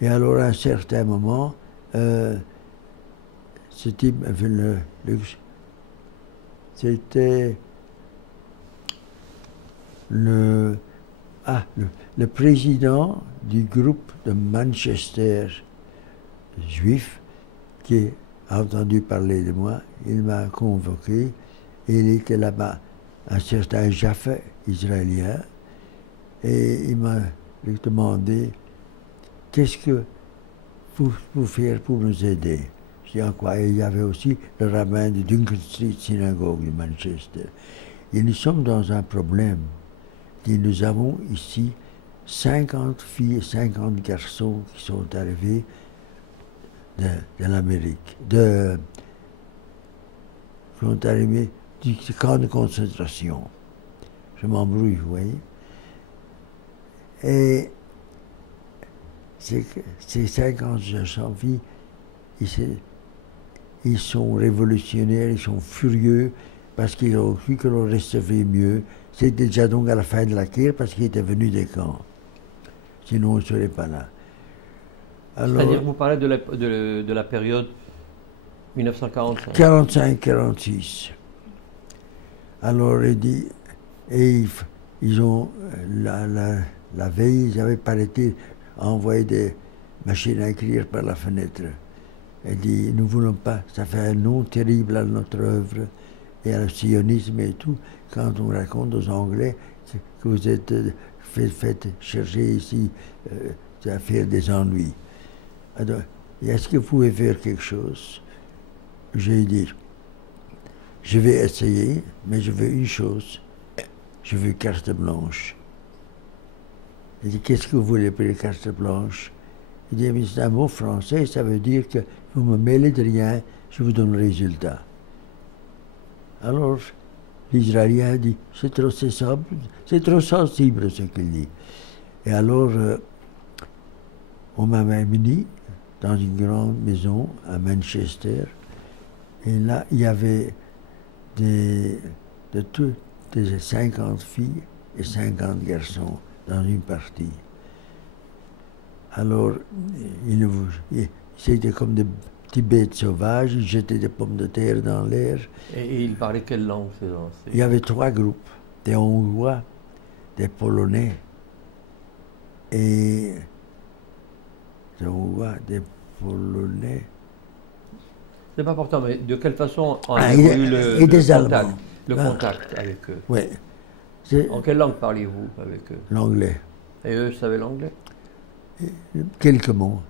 Et alors, à un certain moment, ce type avait c'était le président du groupe de Manchester juif qui a entendu parler de moi. Il m'a convoqué et il était là-bas, un certain Jaffa israélien, et il m'a demandé qu'est-ce que vous pouvez faire pour nous aider. Je dis en quoi. Et il y avait aussi le rabbin de Duncan Street Synagogue de Manchester. Et nous sommes dans un problème. Et nous avons ici 50 filles et 50 garçons qui sont arrivés de l'Amérique, qui sont arrivés du camp de concentration. Je m'embrouille, vous voyez. Et ces 50 jeunes filles, ils sont révolutionnaires, ils sont furieux parce qu'ils ont cru que l'on recevait mieux. C'était déjà donc à la fin de la guerre parce qu'ils étaient venus des camps. Sinon, on ne serait pas là. C'est-à-dire, vous parlez de la période 1945. 45-46. Alors, il dit, et ils ont, la veille, ils avaient, paraît-il, envoyé des machines à écrire par la fenêtre. Il dit, nous ne voulons pas, ça fait un nom terrible à notre œuvre et à le sionisme et tout, quand on raconte aux Anglais que vous êtes fait chercher ici à faire des ennuis. Alors, est-ce que vous pouvez faire quelque chose? J'ai dit, je vais essayer, mais je veux une chose, je veux carte blanche. Il dit, qu'est-ce que vous voulez pour les cartes blanches? Il dit, mais c'est un mot français, ça veut dire que vous me mêlez de rien, je vous donne le résultat. Alors, l'Israélien dit, c'est trop sensible ce qu'il dit. Et alors, on m'a mis dans une grande maison à Manchester, et là, il y avait des 50 filles et 50 garçons dans une partie. Alors, c'était comme des petits bêtes sauvages, ils jetaient des pommes de terre dans l'air. Et ils parlaient quelle langue? Il y avait 3 groupes, des Hongrois, des Polonais et des Hongrois, des Polonais. C'est pas important, mais de quelle façon avez-vous eu le contact avec eux? Oui. En quelle langue parliez-vous avec eux? L'anglais. Et eux savaient l'anglais? Quelques mots.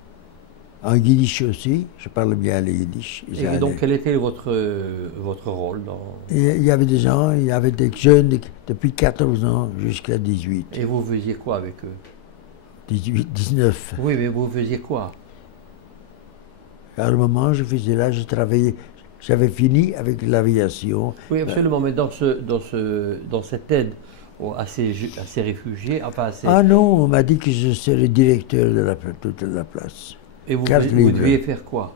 En yiddish aussi, je parle bien le yiddish. Et donc, quel était votre rôle dans... Il y avait des gens, il y avait des jeunes depuis 14 ans jusqu'à 18. Et vous faisiez quoi avec eux? 18, 19. Oui, mais vous faisiez quoi? À un moment, je travaillais, j'avais fini avec l'aviation. Oui, absolument, mais dans cette aide à ces réfugiés, enfin Ah non, on m'a dit que je serais directeur de toute la place. Et vous deviez faire quoi?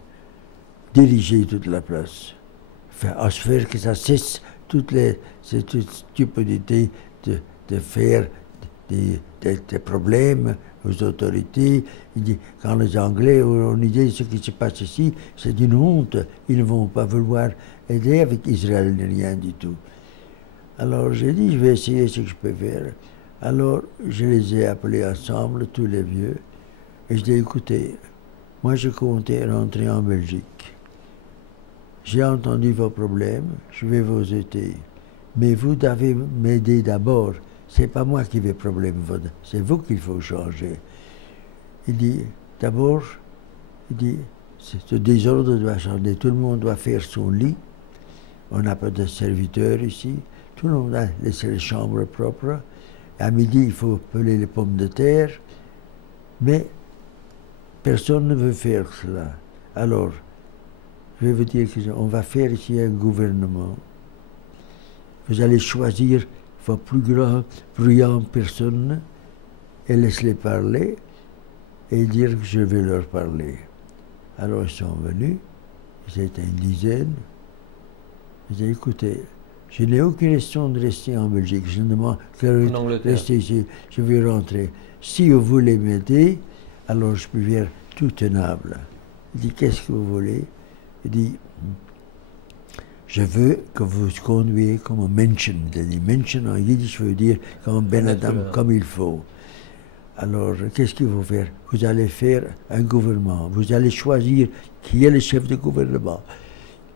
Diriger toute la place. Faire que ça cesse cette stupidité de faire des problèmes aux autorités. Il dit, quand les Anglais ont une idée de ce qui se passe ici, c'est une honte. Ils ne vont pas vouloir aider avec Israël ni rien du tout. Alors j'ai dit, je vais essayer ce que je peux faire. Alors je les ai appelés ensemble, tous les vieux, et je dis, écoutez, moi je comptais rentrer en Belgique. J'ai entendu vos problèmes, je vais vous aider. Mais vous devez m'aider d'abord. C'est pas moi qui vais problème, c'est vous qu'il faut changer. Il dit, d'abord, ce désordre doit changer. Tout le monde doit faire son lit. On n'a pas de serviteurs ici. Tout le monde a laissé les chambres propres. À midi, il faut peler les pommes de terre. Mais personne ne veut faire cela. Alors, je vais vous dire qu'on va faire ici un gouvernement. Vous allez choisir vos plus grands, bruyantes personnes et laisse-les parler et dire que je vais leur parler. Alors ils sont venus, ils étaient une dizaine. Ils disent, écoutez, je n'ai aucune question de rester en Belgique, je ne demande que rester ici, je vais rentrer. Si vous voulez m'aider, alors je peux tout tenable. Il dit, qu'est-ce que vous voulez? Il dit, je veux que vous conduisez comme un Menschen. Il a dit, Menschen en yiddish veut dire comme un Ben Adam, comme il faut. Alors, qu'est-ce qu'il faut faire? Vous allez faire un gouvernement. Vous allez choisir qui est le chef de gouvernement,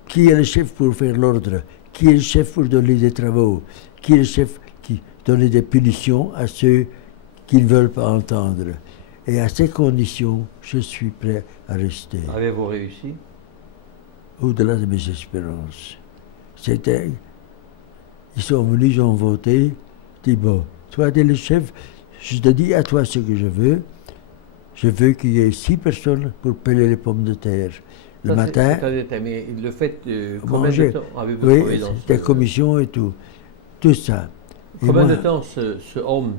qui est le chef pour faire l'ordre, qui est le chef pour donner des travaux, qui est le chef qui donne des punitions à ceux qui ne veulent pas entendre. Et à ces conditions, je suis prêt à rester. Avez-vous réussi? Au-delà de mes espérances. Ils sont venus, ils ont voté. Je dis, bon, toi, tu es le chef, je te dis à toi ce que je veux. Je veux qu'il y ait 6 personnes pour peler les pommes de terre. Le matin, mais le fait, combien manger. de temps avez-vous travaillé dans des commissions et tout. Tout ça. Et combien moi, de temps ce homme,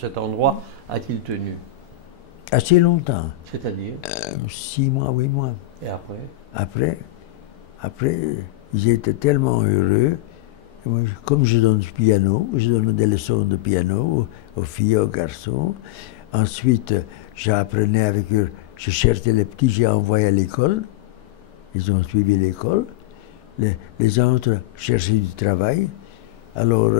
cet endroit, a-t-il tenu? assez longtemps. C'est-à-dire? 6 mois, 8 mois. Et après? Après, ils étaient tellement heureux. Et moi, comme je donne du piano, je donne des leçons de piano aux filles et aux garçons. Ensuite, j'apprenais avec eux, je cherchais les petits, j'ai envoyé à l'école. Ils ont suivi l'école. Les autres cherchaient du travail. Alors,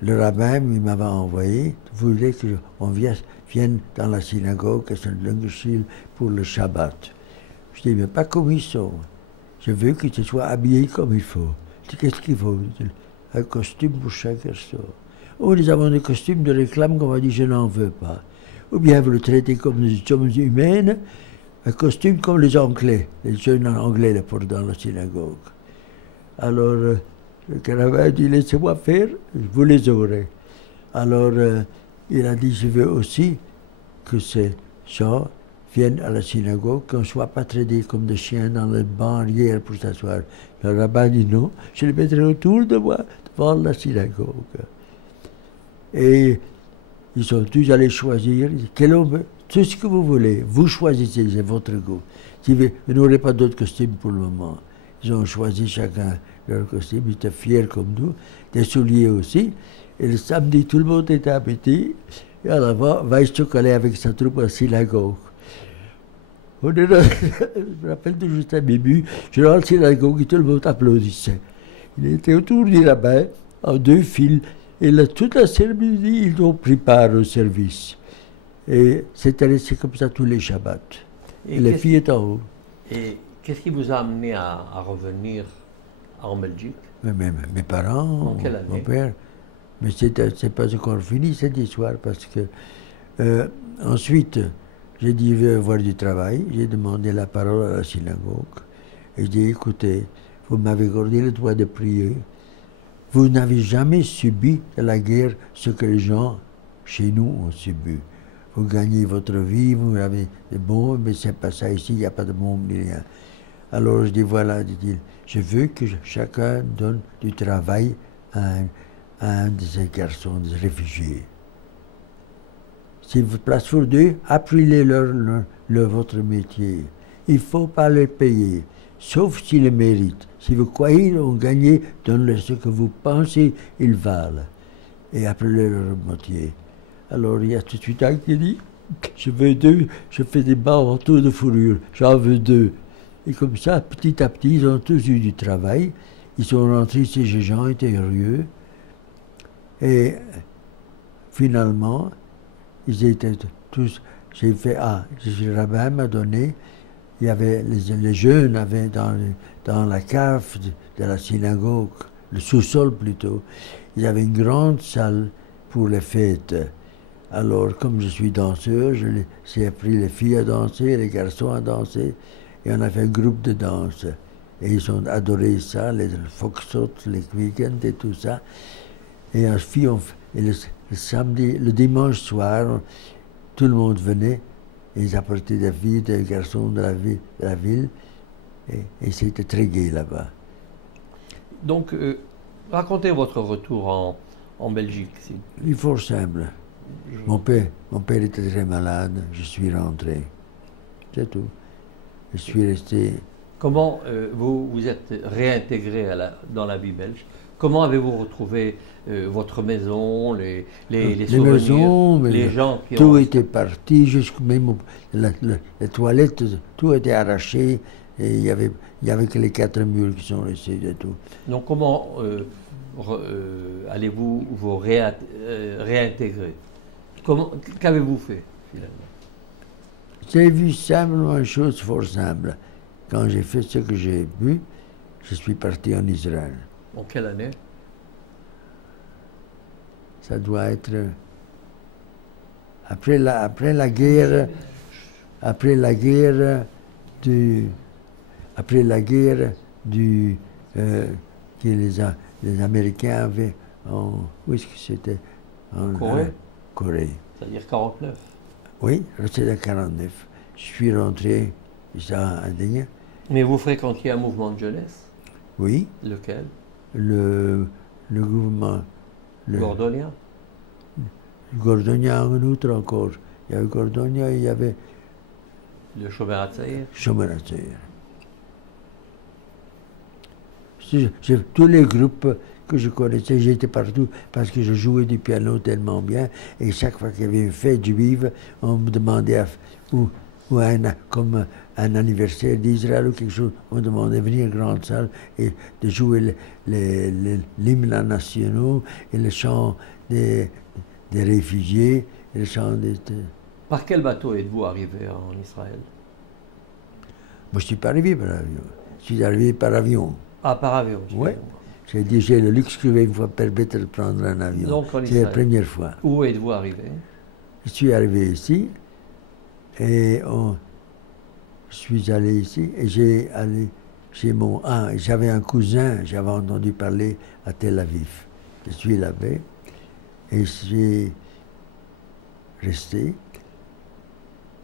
le rabbin il m'avait envoyé, voulait qu'on vienne dans la synagogue à Saint-Lungerschil pour le Shabbat. Je dis, mais pas comme ils sont. Je veux que tu sois habillé comme il faut. Je dis, qu'est-ce qu'il faut? Un costume pour chaque garçon. Oh, nous avons des costumes de réclame qu'on m'a dit, je n'en veux pas. Ou bien vous le traitez comme des hommes humaines, un costume comme les Anglais, les jeunes Anglais là, pour dans la synagogue. Alors, le rabbin dit, laissez-moi faire, vous les aurez. Alors, il a dit, je veux aussi que ces gens viennent à la synagogue, qu'on ne soit pas traités comme des chiens dans les barrières pour s'asseoir. Le rabbin dit non, je les mettrai autour de moi, devant la synagogue. Et ils sont tous allés choisir, quel homme, tout ce que vous voulez, vous choisissez, c'est votre goût. Si vous n'aurez pas d'autres costumes pour le moment. Ils ont choisi chacun leur costume, ils étaient fiers comme nous, des souliers aussi. Et le samedi, tout le monde était habillé. Et à l'avant, Weizsäcker allait avec sa troupe à la synagogue. Je me rappelle de Justin Bibu, je suis dans la synagogue et tout le monde applaudissait. Il était autour du rabbin, en 2 files, et là, toute la cérémonie, ils ont pris part au service. Et c'était resté comme ça tous les Shabbats. Et les filles étaient en haut. Et qu'est-ce qui vous a amené à revenir en Belgique? Mes parents, en quelle année? mon père. Mais c'est pas encore fini cette histoire, parce que ensuite, j'ai dit, je veux avoir du travail. J'ai demandé la parole à la synagogue. Et j'ai dit, écoutez, vous m'avez accordé le droit de prier. Vous n'avez jamais subi de la guerre ce que les gens chez nous ont subi. Vous gagnez votre vie, vous avez des bombes, mais c'est pas ça ici, il n'y a pas de bombes ni rien. Alors je dis, voilà, dit-il, je veux que chacun donne du travail à un de ces garçons, des réfugiés. S'il vous place pour 2, apprenez-leur votre métier. Il ne faut pas les payer, sauf s'ils le méritent. Si vous croyez qu'ils ont gagné, donnez-leur ce que vous pensez qu'ils valent. Et apprenez leur métier. Alors il y a tout de suite un qui dit, je veux 2, je fais des manteaux de fourrure, j'en veux 2. Et comme ça, petit à petit, ils ont tous eu du travail. Ils sont rentrés, ces gens étaient heureux. Et finalement, ils étaient tous. J'ai fait, le rabbin m'a donné, il y avait les jeunes avaient dans la cave de la synagogue, le sous-sol plutôt, il y avait une grande salle pour les fêtes. Alors, comme je suis danseur, j'ai appris les filles à danser, les garçons à danser, et on a fait un groupe de danse. Et ils ont adoré ça, les foxtrots, les week-ends et tout ça. Et le samedi, le dimanche soir, tout le monde venait, et ils apportaient des filles, des garçons de la ville, et c'était très gai là-bas. Donc, racontez votre retour en Belgique. Il est fort simple. Mon père était très malade, je suis rentré. C'est tout. Je suis resté. Comment vous êtes réintégré dans la vie belge? Comment avez-vous retrouvé votre maison, les Les souvenirs, maisons, mais les gens qui tout ont... était parti, jusqu'à même les toilettes, tout était arraché. Et il y avait que les 4 murs qui sont restés de tout. Donc comment allez-vous vous réintégrer? Qu'avez-vous fait finalement? J'ai vu simplement une chose fort simple. Quand j'ai fait ce que j'ai vu, je suis parti en Israël. En quelle année? Ça doit être après la guerre, après la guerre du, après la guerre du que les Américains avaient où est-ce que c'était? En Corée. Corée. C'est-à-dire 49. Oui, c'était en 49. Je suis rentré ça à Digne. Mais vous fréquentiez un mouvement de jeunesse? Oui, Lequel? le gouvernement, le Gordonien? Gordonia, un autre encore. Il y avait Gordonia et il y avait Le Shomer HaTzair? Shomer HaTzair. Tous les groupes que je connaissais, j'étais partout parce que je jouais du piano tellement bien. Et chaque fois qu'il y avait une fête juive, on me demandait, comme un anniversaire d'Israël ou quelque chose, on me demandait de venir à grande salle et de jouer l'hymne nationaux et le chant des réfugiés, et le chant des... Par quel bateau êtes-vous arrivé en Israël? Moi, je ne suis pas arrivé par avion. Je suis arrivé par avion. Ah, par avion. Oui. excusez-moi. J'ai dit, j'ai le luxe qui va me permettre de prendre un avion. Donc, en C'est la Israël. première fois. Où êtes-vous arrivé? Je suis arrivé ici et je suis allé ici et j'ai allé chez j'avais un cousin, j'avais entendu parler à Tel Aviv. Je suis là-bas et j'ai resté.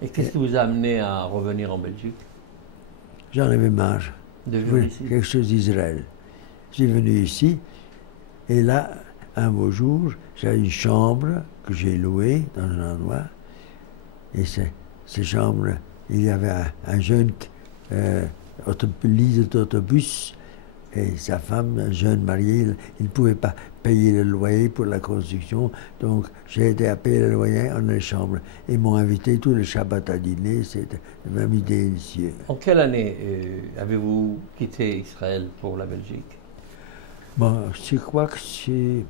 Et qu'est-ce qui vous a amené à revenir en Belgique? J'en avais marre. De Je vivre voulais ici? quelque chose d'Israël. Je suis venu ici et là, un beau jour, j'avais une chambre que j'ai louée dans un endroit. Et ces chambres, il y avait un jeune leader d'autobus et sa femme, un jeune marié, il ne pouvait pas payer le loyer pour la construction. Donc j'ai aidé à payer le loyer en les chambres. Ils m'ont invité tous les Shabbats à dîner, c'était vraiment délicieux. En quelle année avez-vous quitté Israël pour la Belgique? Bon, je crois que c'est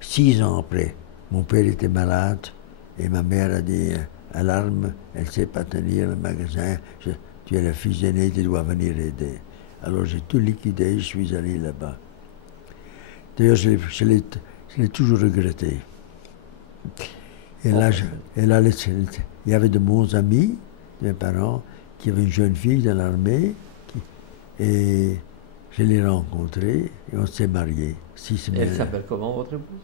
6 ans après. Mon père était malade et ma mère a dit alarme, elle ne sait pas tenir le magasin, tu es le fils aîné, tu dois venir aider. Alors j'ai tout liquidé, je suis allé là-bas. D'ailleurs, je l'ai toujours regretté. Et là, il y avait de bons amis, de mes parents, qui avaient une jeune fille dans l'armée, et je l'ai rencontrée et on s'est mariés. 6 semaines. Elle s'appelle comment, votre épouse?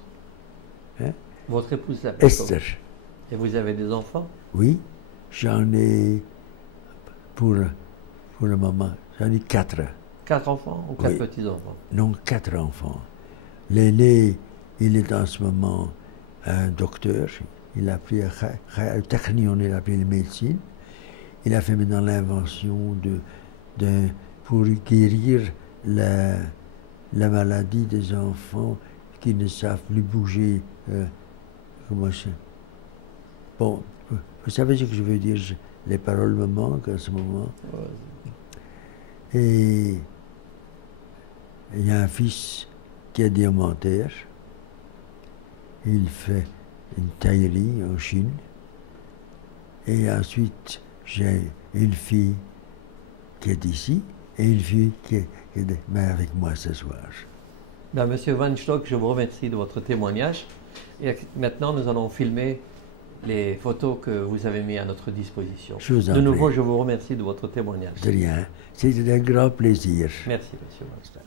Hein? Votre épouse s'appelle Esther. comment? Et vous avez des enfants? Oui, j'en ai pour le moment, j'en ai 4. 4 enfants ou 4 Oui. petits-enfants? Non, 4 enfants. L'aîné, il est en ce moment un docteur. Il a pris à Technion, il a pris la médecine. Il a fait maintenant l'invention pour guérir la maladie des enfants qui ne savent plus bouger. Comment ça? Bon, vous savez ce que je veux dire, les paroles me manquent à ce moment. Et il y a un fils qui est diamantaire. Il fait une taillerie en Chine. Et ensuite, j'ai une fille qui est ici et une fille qui est avec moi ce soir. Ben, Monsieur Van Stock, je vous remercie de votre témoignage. Et maintenant, nous allons filmer les photos que vous avez mises à notre disposition. Je vous en De nouveau, prie. je vous remercie de votre témoignage. De rien. C'était un grand plaisir. Merci, Monsieur Van Stock.